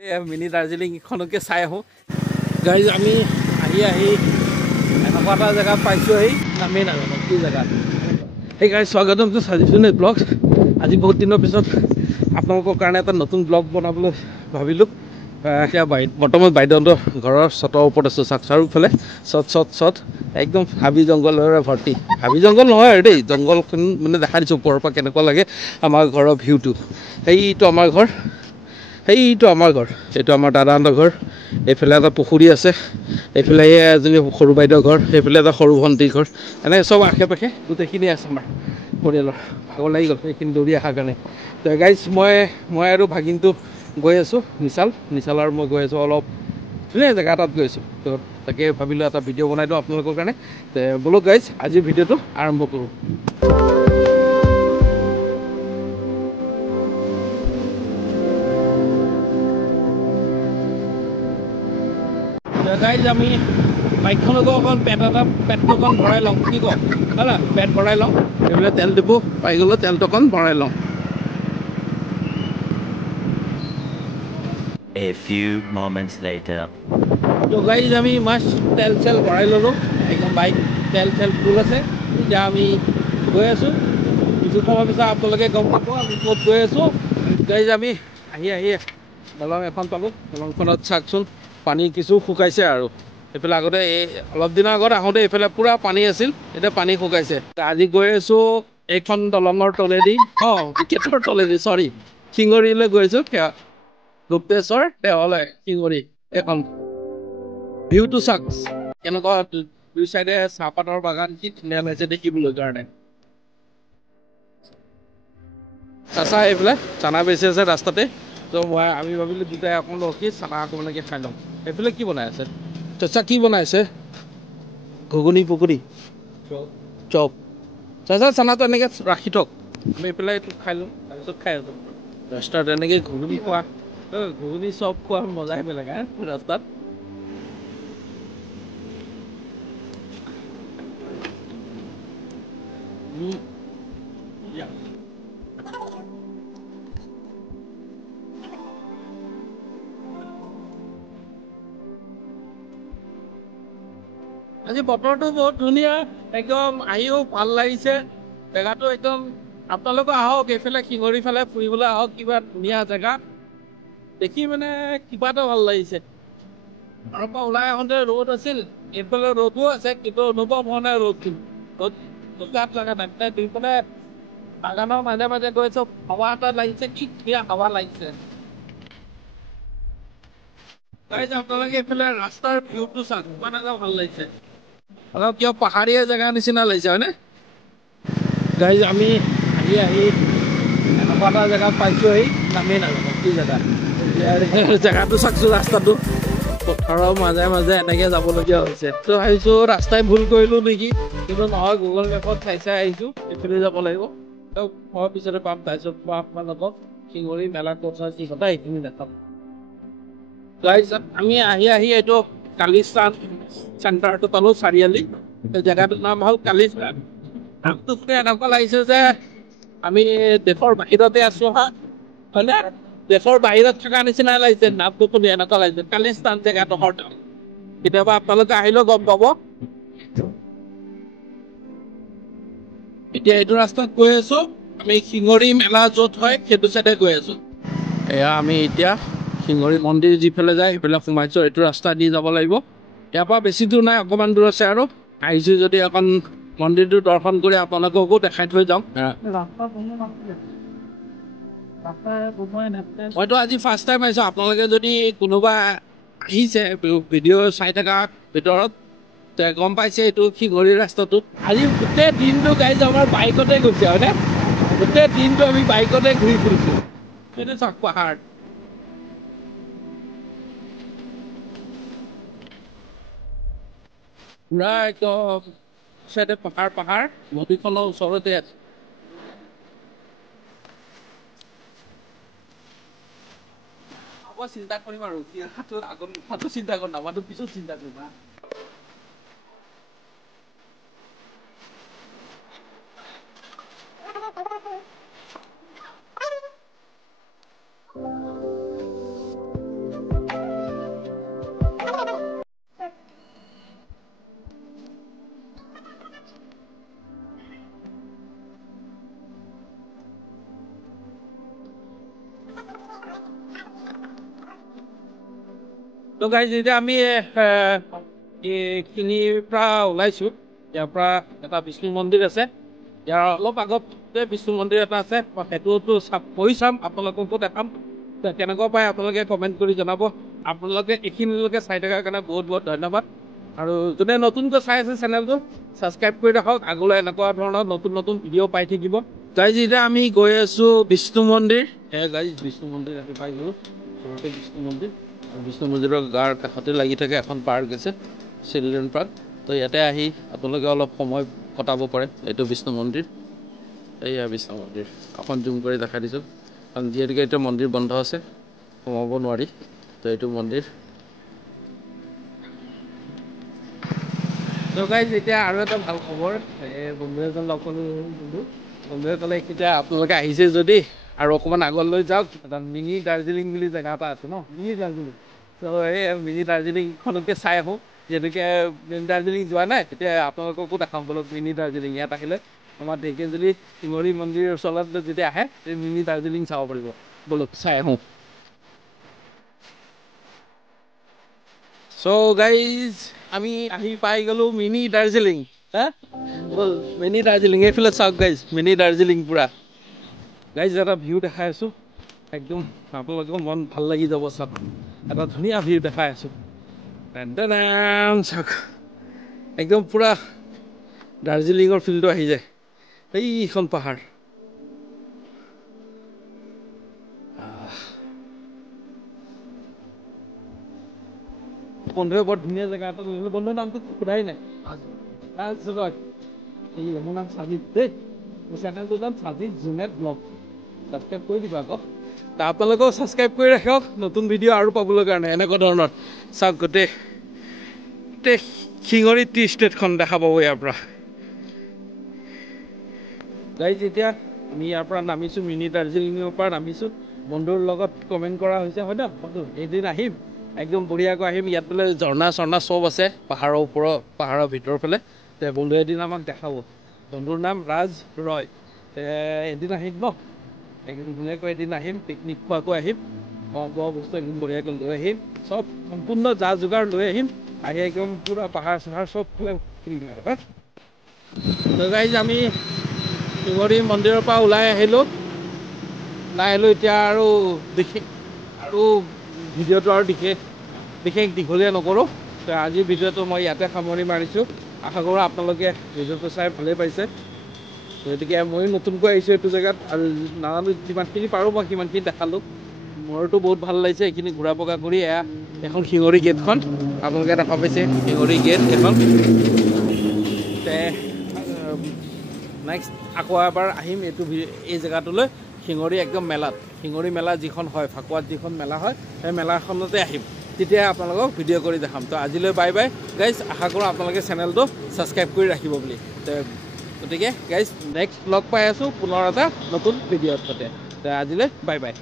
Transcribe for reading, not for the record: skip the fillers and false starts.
Mini Darjeeling ইখনকে চাই আহোঁ guys আমি আহি এনেকুৱা এটা জেগাত পাইছোঁ নামেই নাজানো কি জেগাত সেই গাইজ স্বাগতম টু সাজিছুনে ব্লগ আজি বহুত দিনৰ পিছত আপোনালোকৰ কাৰণে এটা নতুন ব্লগ বনাবলৈ ভাবিলোঁ এতিয়া বৰ্তমান বাইদেউহঁতৰ ঘৰৰ চটৰ ওপৰত আছোঁ চাওক চাৰিওফালে চট একদম হাবি জংঘলেৰে ভৰ্তি হাবি জংঘল নহয় আৰু দেই জংঘলখন মানে দেখা দিছোঁ ওপৰৰ পৰা কেনেকুৱা লাগে আমাৰ ঘৰৰ ভিউটো সেইটো আমাৰ ঘৰ সেইটো আমাৰ ঘৰ এইটো আমাৰ দাদাহঁতৰ ঘৰ এইফালে এটা পুখুৰী আছে এইফালে এজনী সৰু বাইদেউৰ ঘৰ সেইফালে এটা সৰু ভণ্টিৰ ঘৰ এনেকৈ চব আশে পাশে গোটেইখিনি আছে আমাৰ পৰিয়ালৰ ভাগৰ লাগি গ'ল সেইখিনি দৌৰি অহাৰ কাৰণে তো গাইজ মই আৰু ভাগিনটো গৈ আছোঁ নিচাল আৰু মই গৈ আছোঁ অলপ ধুনীয়া জেগা এটাত গৈ আছোঁ তো তাকে ভাবিলোঁ এটা ভিডিঅ' বনাই দিওঁ আপোনালোকৰ কাৰণে তো ব'লক গাইজ আজিৰ ভিডিঅ'টো আৰম্ভ কৰোঁ গাইজ আমি বাইকখনকো অকণ পেটটো অকণ ভৰাই লওঁ কি কওঁ হয় পেট ভৰাই লওঁ এইফালে তেল ডিপু পাই গ'লোঁ তেলটো অকণ ভৰাই লওঁ A few moments later. তো গাইজ আমি মাছ তেল চেল ভৰাই ল'লোঁ একদম বাইক তেল ফুল আছে এতিয়া আমি গৈ আছোঁ কিছু সময় পিছত আপোনালোকে গম পাব আমি ক'ত গৈ আছোঁ গাইজ আমি আহি দলং এখন পালোঁ দলংখনত চাওকচোন পানী কিছু শুকাইছে আৰু এইফালে আগতে অলপ দিনৰ আগত আহোঁতে এইফালে পূৰা পানী আছিল এতিয়া পানী শুকাইছে আজি গৈ আছোঁ এইখন দলঙৰ তলেদি গেটৰ তলেদি চৰি শিঙৰিলৈ গৈ আছোঁ গুপ্তেশ্বৰ দেৱালয় শিঙৰি এখন ভিউটো চাওক কেনেকুৱা দুই চাইডে চাহপাতৰ বাগান কি ধুনীয়া লাগিছে দেখিবলৈ কাৰণে চাচা এইফালে চানা বেচি আছে ৰাস্তাতে তো আমি ভাবিলোঁ দুটাই অকণ ৰখি চানা অকণমানকৈ খাই লওঁ এইফালে কি বনাই আছে চাচা কি বনাই আছে ঘুগুনি পুকুৰী চপ চাচা চানাটো এনেকৈ ৰাখি থওক আমি এইফালে এইটো খাই লওঁ তাৰপিছত খাই আছোঁ ৰাস্তাত এনেকৈ ঘুগুনি খোৱা ঘুগুনি চপ খোৱা মজাই বেলেগ ৰাস্তাত আজি বতৰটো বহুত ধুনীয়া একদম আহিও ভাল লাগিছে জেগাটো একদম আপোনালোকে আহক এইফালে শিঙৰি ফালে ফুৰিবলৈ আহক কিবা ধুনীয়া জেগা দেখি মানে কিবা এটা ভাল লাগিছে ঘৰৰ পৰা ওলাই আহোঁতে ৰ'দ আছিল এইফালে ৰ'দো আছে কিন্তু অনুভৱ হোৱা নাই ৰ'দ গাত লগা নাই মানে দুইফালে বাগানৰ মাজে মাজে গৈছোঁ হাৱা এটা লাগিছে কি ধুনীয়া হাৱা লাগিছে আপোনালোকে এইফালে ৰাস্তাৰ ভিউটো চাওক কিমান এটা ভাল লাগিছে অলপ কিয় পাহাৰীয়া জেগা নিচিনা লাগিছে হয়নে গাইজ আমি আহি এনেকুৱা এটা জেগাত পাইছোঁ নামেই নাজানো কি জেগা জেগাটো চাওকচোন ৰাস্তাটো পথাৰৰ মাজে মাজে এনেকৈ যাবলগীয়া হৈছে তো ভাবিছোঁ ৰাস্তাই ভুল কৰিলোঁ নেকি কিন্তু নহয় গুগল মেপত চাই আহিছোঁ এইফালে যাব লাগিব মই পিছতে পাম তাৰপিছত মই আপোনালোকক শিঙৰি মেলা কথা যি কথা এইখিনি দেখাম গাইজ আমি আহি এইটো কালিস্থান চেণ্টাৰটো পালোঁ চাৰিআলি জেগাটোৰ নাম হ'ল কালিস্থান নামটো শুনি এনেকুৱা লাগিছে যে আমি দেশৰ বাহিৰতে আছোঁ হয়নে দেশৰ বাহিৰত থকা নিচিনা লাগিছে নামটো শুনি এনেকুৱা লাগিছে কালিস্থান জেগাডোখৰ কেতিয়াবা আপোনালোকে আহিলেও গম পাব এতিয়া এইটো ৰাস্তাত গৈ আছোঁ আমি শিঙৰি মেলা য'ত হয় সেইটো চাইডে গৈ আছোঁ এয়া আমি এতিয়া শিঙৰি মন্দিৰ যিফালে যায় সেইফালে সোমাইছোঁ এইটো ৰাস্তা দি যাব লাগিব ইয়াৰ পৰা বেছি দূৰ নাই অকণমান দূৰ আছে আৰু আহিছোঁ যদি অকণ মন্দিৰটো দৰ্শন কৰি আপোনালোককো দেখাই থৈ যাওঁ মইতো আজি ফাৰ্ষ্ট টাইম আহিছোঁ আপোনালোকে যদি কোনোবা আহিছে ভিডিঅ' চাই থকা ভিতৰত গম পাইছে এইটো শিঙৰি ৰাস্তাটো আজি গোটেই দিনটো গাইজ আমাৰ বাইকতে গৈছে হয়নে গোটেই দিনটো আমি বাইকতে ঘূৰি ফুৰিছোঁ সেইটো চাওক পাহাৰ পুৰা একদম চাইডে পাহাৰ নদীখনৰ ওচৰতে আছে চিন্তা কৰিম আৰু আগত চিন্তা কৰিম আমাৰতো পিছত চিন্তা কৰিম তো গাইজ এতিয়া আমি এইখিনিৰ পৰা ওলাইছোঁ ইয়াৰ পৰা এটা বিষ্ণু মন্দিৰ আছে ইয়াৰ অলপ আগতে বিষ্ণু মন্দিৰ এটা আছে সেইটোতো পঢ়ি চাম আপোনালোককো দেখাম কেনেকুৱা পায় আপোনালোকে কমেণ্ট কৰি জনাব আপোনালোকে এইখিনিলৈকে চাই থকাৰ কাৰণে বহুত বহুত ধন্যবাদ আৰু যোনে নতুনকৈ চাই আছে চেনেলটো ছাবস্ক্ৰাইব কৰি ৰাখক আগলৈ এনেকুৱা ধৰণৰ নতুন নতুন ভিডিঅ' পাই থাকিব গাইজ এতিয়া আমি গৈ আছোঁ বিষ্ণু মন্দিৰ গাইজ বিষ্ণু মন্দিৰ আহি পাই গ'লোঁ ওচৰতে বিষ্ণু মন্দিৰ আৰু বিষ্ণু মন্দিৰৰ গাৰ কাষতে লাগি থাকে এখন পাৰ্ক আছে চিলড্ৰেন পাৰ্ক তো ইয়াতে আহি আপোনালোকে অলপ সময় কটাব পাৰে এইটো বিষ্ণু মন্দিৰ এইয়া বিষ্ণু মন্দিৰ অকণ জুম কৰি দেখাই দিছোঁ কাৰণ যিহেতুকে এতিয়া মন্দিৰ বন্ধ আছে সোমাব নোৱাৰি তো এইটো মন্দিৰ তো গাইজ এতিয়া আৰু এটা ভাল খবৰ বন্ধু এজন লগ পালোঁ বন্ধুৱে ক'লে এতিয়া আপোনালোকে আহিছে যদি আৰু অকণমান আগলৈ যাওক এটা মিনি দাৰ্জিলিং বুলি জেগা এটা আছে ন মিনি দাৰ্জিলিং তো এই মিনি দাৰ্জিলিংখনকে চাই আহোঁ যিহেতুকে মিনি দাৰ্জিলিং যোৱা নাই তেতিয়া আপোনালোককো দেখাম বলক মিনি দাৰ্জিলিং ইয়াত আহিলে আমাৰ ঢেকীয়াজুলি শিঙৰি মন্দিৰৰ ওচৰত যেতিয়া আহে তেতিয়া মিনি দাৰ্জিলিং চাব পাৰিব বলক চাই আহোঁ চ' গাইজ আমি আহি পাই গ'লোঁ মিনি দাৰ্জিলিং হা ব'ল মিনি দাৰ্জিলিং এইফালে চাওক গাইজ মিনি দাৰ্জিলিং পূৰা গাইজ এটা ভিউ দেখাই আছোঁ একদম আপোনালোকৰ মন ভাল লাগি যাব চাওক এটা ধুনীয়া ভিউ দেখাই আছোঁ চাওক একদম পূৰা দাৰ্জিলিঙৰ ফিল্ডটো আহি যায় এইখন পাহাৰ বন্ধুৱে বৰ ধুনীয়া জেগা এটা লৈ বন্ধুৰ নামটো সোধাই নাই মোৰ নাম সাজিদ দেই মোৰ চেনেলটোৰ নাম সাজিদ জুনেট ব্লগ ছাবস্ক্ৰাইব কৰি দিবা আকৌ আপোনালোকেও ছাবস্ক্ৰাইব কৰি ৰাখক নতুন ভিডিঅ' আৰু পাবলৈ কাৰণে এনেকুৱা ধৰণৰ চাওক গোটেই শিঙৰি টি ষ্টেটখন দেখা পাব ইয়াৰ পৰা গাইজ এতিয়া আমি ইয়াৰ পৰা নামিছোঁ মিনি দাৰ্জিলিঙৰ পৰা নামিছোঁ বন্ধুৰ লগত কমেণ্ট কৰা হৈছে হয় ন বন্ধু এদিন আহিম একদম বঢ়িয়াকৈ আহিম ইয়াত বোলে ঝৰ্ণা চৰ্ণা চব আছে পাহাৰৰ ওপৰৰ পাহাৰৰ ভিতৰৰ ফালে বন্ধু এদিন আমাক দেখাব বন্ধুৰ নাম ৰাজ ৰয় এদিন আহিম ন একদিন ধুনীয়াকৈ এদিন আহিম পিকনিক খোৱাকৈ আহিম খোৱা বস্তু একদম বঢ়িয়াকৈ লৈ আহিম চব সম্পূৰ্ণ যা যোগাৰ লৈ আহিম আহি একদম পূৰা পাহাৰ চাহাৰ চব গাইজ আমি শিঙৰি মন্দিৰৰ পৰা ওলাই আহিলোঁ এতিয়া আৰু ভিডিঅ'টো আৰু বিশেষ দীঘলীয়া নকৰোঁ তো আজিৰ ভিডিঅ'টো মই ইয়াতে সামৰণি মাৰিছোঁ আশা কৰোঁ আপোনালোকে ভিডিঅ'টো চাই ভালেই পাইছে গতিকে ময়ো নতুনকৈ আহিছোঁ এইটো জেগাত আৰু নাজানো যিমানখিনি পাৰোঁ মই সিমানখিনি দেখালোঁ মোৰতো বহুত ভাল লাগিছে এইখিনি ঘূৰা পকা কৰি এয়া এখন শিঙৰি গেটখন আপোনালোকে দেখা পাইছে শিঙৰি গেট এখন নেক্সট আকৌ এবাৰ আহিম এই জেগাটোলৈ শিঙৰি একদম মেলাত শিঙৰি মেলা যিখন হয় ফাকুৱাত যিখন মেলা হয় সেই মেলাখনতে আহিম তেতিয়া আপোনালোকক ভিডিঅ' কৰি দেখাম তো আজিলৈ বাই বাই গাইজ আশা কৰোঁ আপোনালোকে চেনেলটো ছাবস্ক্ৰাইব কৰি ৰাখিব বুলি গতিকে গাইজ নেক্সট লগ পাই আছোঁ পুনৰ এটা নতুন ভিডিঅ'ত সৈতে আজিলৈ বাই বাই